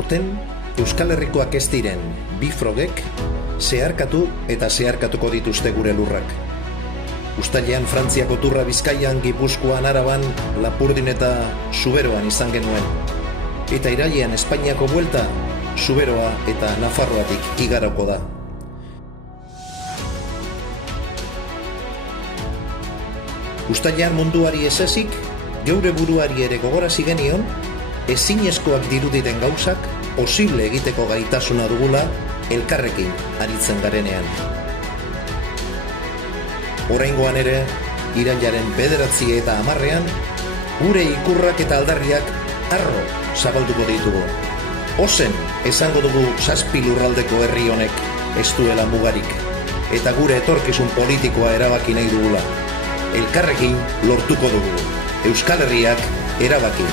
aurten, Euskal Herrikoak ez diren bi frogek zeharkatu eta zeharkatuko dituzte gure lurrak. Uztailean Frantziako turra Bizkaian, Gipuzkoan, Araban, Lapurdin eta Zuberoan izan genuen. Eta irailean Espainiako buelta, Zuberoa eta Nafarroatik igaroko da. Uztailean munduari ez ezik, geure buruari ere gogorasi genion, ezinezkoak diruditen gauzak posible egiteko gaitasuna dugula elkarrekin aritzen garenean. Oraingoan ere, irailaren 9 eta 10ean, gure ikurrak eta aldarriak arro zabalduko ditugu. Ozen esango dugu 7 lurraldeko herri honek ez duela mugarik, eta gure etorkizun politikoa erabaki nahi dugula. Elkarrekin lortuko dugu. Euskal Herriak erabaki